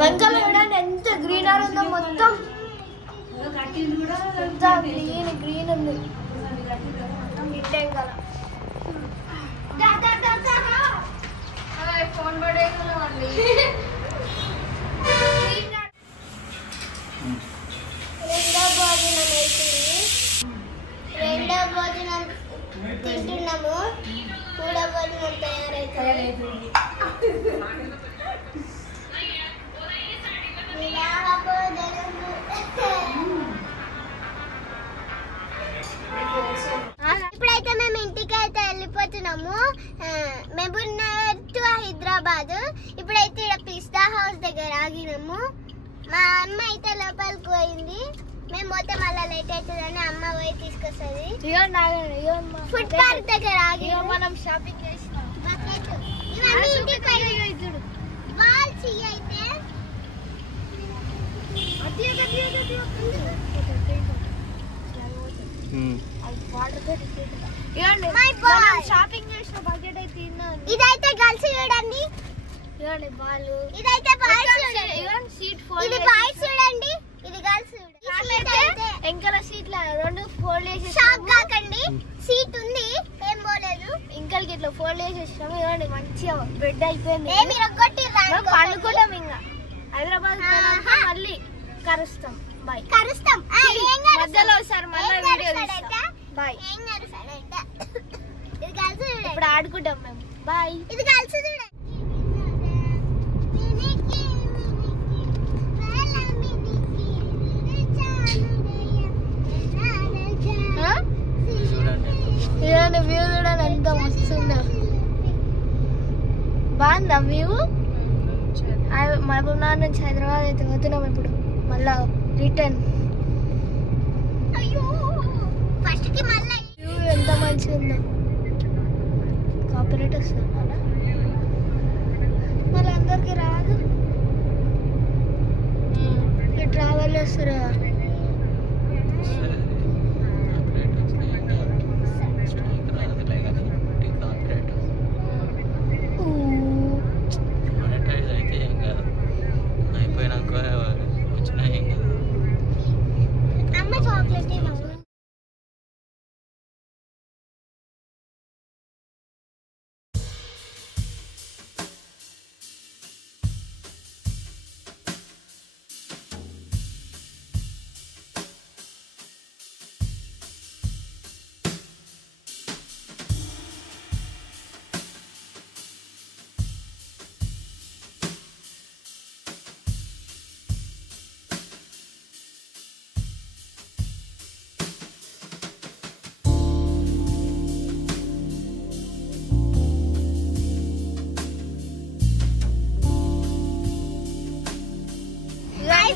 వెంకల చూడండి ఎంత గ్రీనరీ ఉందో, మొత్తం గ్రీన్ ఉంది ఫోన్ పడేయండి. రెండో భోజనం తింటున్నాము, మూడో భోజనం తయారైతుంది. ఇప్పుడైతే మేము ఇంటికి అయితే వెళ్ళిపోతున్నాము, మహబూబ్ నగర్ టు హైదరాబాద్. ఇప్పుడైతే ఇక్కడ పిస్తా హౌస్ దగ్గర ఆగినాము. మా అమ్మ అయితే లోపలికి పోయింది, మేము పోతే మళ్ళీ లేట్ అవుతుందని అమ్మ పోయి తీసుకొస్తుంది. ఫుడ్ పార్క్ దగ్గర ఆగి మనం షాపింగ్ చేసినాం. ఇవన్నీ ఇంటికి వాల్స్ అయితే షాపింగ్ చేసిన బకెట్ అయితే ఇదైతే గర్ల్స్ చూడండి, ఇదైతే బాయ్స్ చూడండి, ఇది బాయ్స్ చూడండి, ఇది గర్ల్స్ చూడండి. ఇంకా సీట్ల రెండు ఫోల్డ్ చేసి షాక్ కాకండి, సీట్ ఉంది ఏం పోలేదు. ఇంకా ఇట్లా ఫోల్డ్ చేసేసినాము. ఇవ్వండి మంచిగా బెడ్ అయిపోయింది, పండుకుంటాం. ఇంకా హైదరాబాద్ మళ్ళీ కరుస్తాం. బాయ్. కరుస్తాం మధ్యలో ఒకసారి మళ్ళీ వీడియో తీస్తాం. బాయ్. ఇది కలిసి ఇప్పుడు ఆడుకుంటాం మేము. బాయ్. ఇది కలిసి చూడండి. వ్యూ చూడండి ఎంత మస్తుందో, బాగుందా వ్యూ? మహబూబ్ నగర్ నుంచి హైదరాబాద్ అయితే పోతున్నాం ఇప్పుడు మళ్ళా రిటర్న్. వ్యూ ఎంత మంచిగా ఉందో, కాపరేట్ వస్తుంది మళ్ళీ అందరికి రాదు. ఈ ట్రావెల్ వస్తారు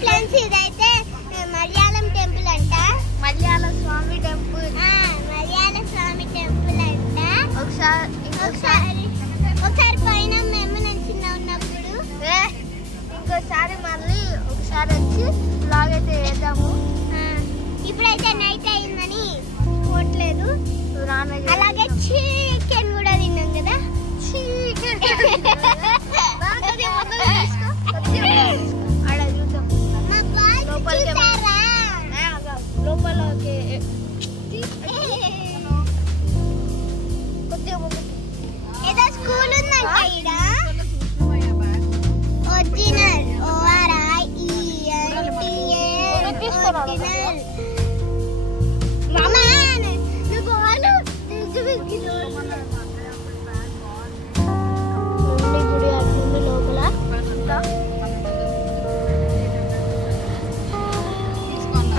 ఫ్రెండ్స్. ఇదైతే మలయాళం టెంపుల్ అంట, మలయాళ స్వామి టెంపుల్, మలయాళ స్వామి టెంపుల్ అంట. ఒకసారి పైన మేము చిన్న ఉన్నప్పుడు, ఇంకోసారి మళ్ళీ ఒకసారి వచ్చి బ్లాగ్ అయితే వేద్దాము. ఇప్పుడైతే నైట్ అయిందని పోవట్లేదు. అలాగే చికెన్ కూడా తిన్నాం కదా, చికెన్ లోపలకి ఏదో స్కూల్ ఉందంట ఈడ, ఒరిజినల్ ఒరిజినల్. గుడి అట్లుంది లోపల.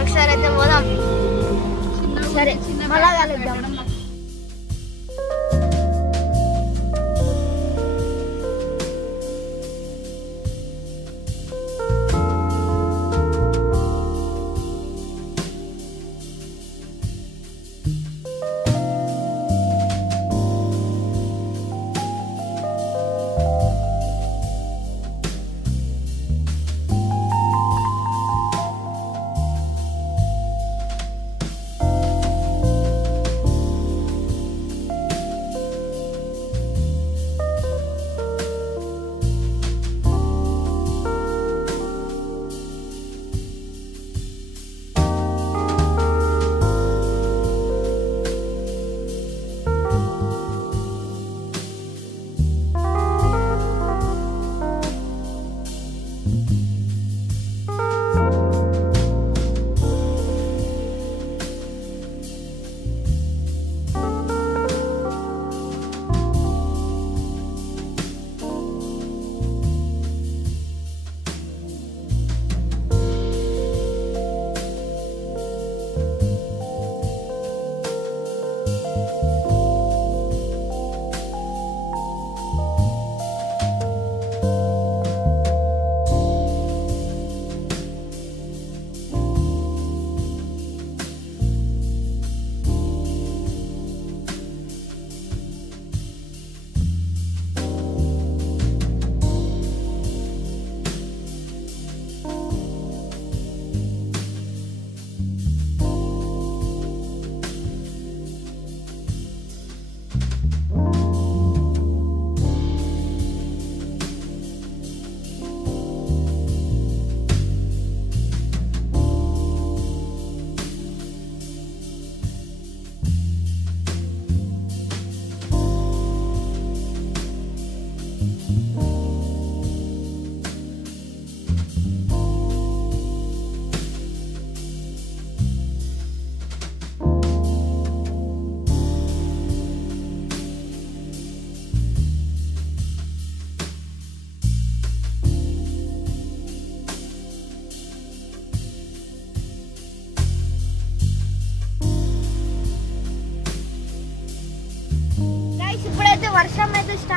ఒకసారి అయితే పోదాం. సరే మళ్ళా కలుద్దాం.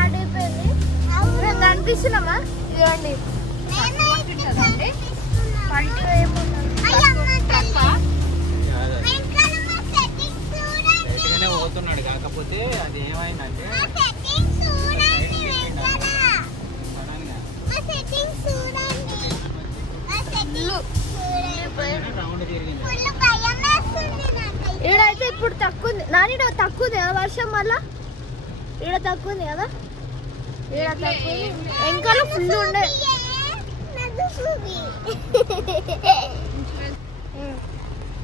స్టార్ట్ అయిపోయింది. మేము కనిపిస్తున్నామా? ఇదిగోండి పోతున్నాడు. కాకపోతే అది ఏమైందంటే ఈడైతే ఇప్పుడు తక్కువ ఉంది. నాని తక్కువ ఉంది కదా వర్షం, మళ్ళా ఈడ తక్కువ ఉంది కదా. ఈడ తక్కువ ఇంకా ఫుల్ ఉండే.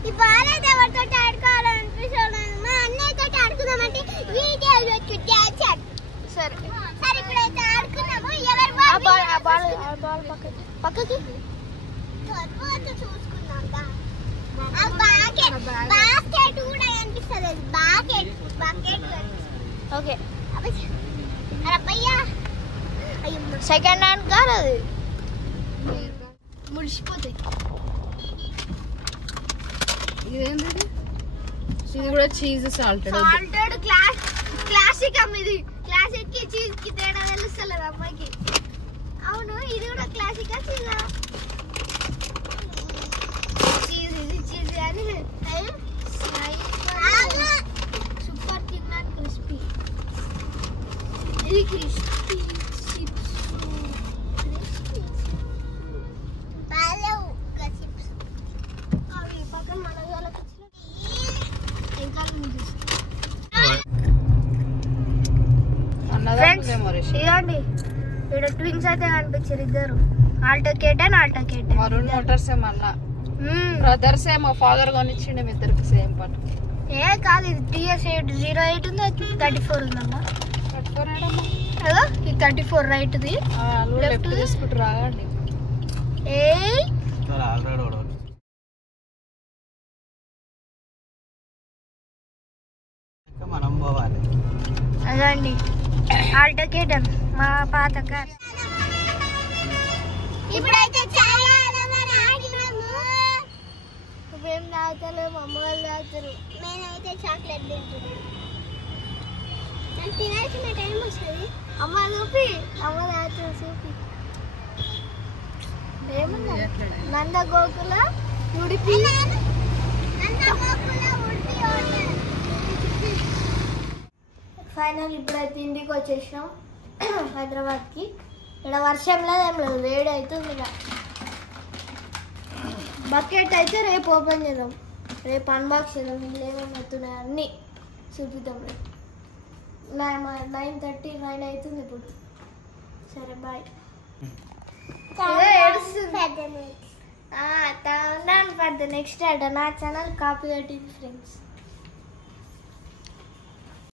ఈ బాలైతే ఎవరితో ఆడుకోవాలనిపిస్తుంది. మా అన్నయ్యతో ఆడుకుందామంటే వీడియోలో సరే సరే ఇప్పుడైతే ఆడుకున్నాము. ఎవరు పక్కకి చూసుకుందాం. బాస్కెట్ కూడా కనిపిస్తుంది. Basket okay. అబ్బయ్యా సెకండ్ హ్యాండ్ కాదు, అది ముడిచిపోతాయి. ఇదేంటి? ఇది కూడా చీజ్ సాల్టెడ్ క్లాసిక్ అమ్మ. ఇది క్లాసిక్ కి చీజ్ కి తేడా తెలుస్తలేదు అమ్మాయికి. అవును, ఇది కూడా క్లాసిక్ చీజ్ చీజ్ ఇది చీజ్ అని సూపర్ తిన్నాను. క్రిస్పీ ఇది క్రిస్పీ చిప్స్ బాలేవు చిప్స్. అవి పక్కన మన వాళ్ళకి ఇవ్వండి. ఇక్కడ ట్విన్స్ అయితే కనిపించారు ఇద్దరు. ఆల్టోకేట్ అండ్ ఆల్టోకేట్. మరూన్ మోటార్స్ ఏమన్నా బ్రదర్స్ ఏమో ఫాదర్ కొనిచ్చిండు మీ ఇద్దరికి సేమ్ పాటు. ఏ కాదు, ఇది TS 08 ఉంది, 34 ఉందమ్మా. 34 ఏడమ్మా? అదో ఇది 34 రైట్ ది. లెఫ్ట్ తీసుకుంటూ రాగండి. మనం పోవాలి. అదండి ఆల్టోకేట్ మా పాత కార్. ఇప్పుడైతే మేము తాగుతలేము, అమ్మ వాళ్ళు తాగుతారు. నేనైతే చాక్లెట్ తింటున్నాను. నాకు తినాల్సిన టైం వస్తుంది. అమ్మ చూపి, అమ్మ తాగుతుంది చూపి. ఏమన్నా నందగోకుల ఉడిపి ఫైనల్ ఇప్పుడైతే ఇంటికి వచ్చేసినాం హైదరాబాద్కి. ఇక్కడ వర్షం లేదు, ఏం లేదు, వేడి అవుతుంది. ఇక బకెట్ అయితే రేపు ఓపెన్ చేద్దాం, రేపు అన్బాక్స్ చేద్దాం. ఇంట్లో ఏమేమి అవుతున్నాయి అన్నీ చూపిద్దాం. రేపు 9:39 అవుతుంది ఇప్పుడు. సరే బాయ్. ఏడుస్తుంది. నెక్స్ట్ నా ఛానల్ కాపీ కట్టింది ఫ్రెండ్స్.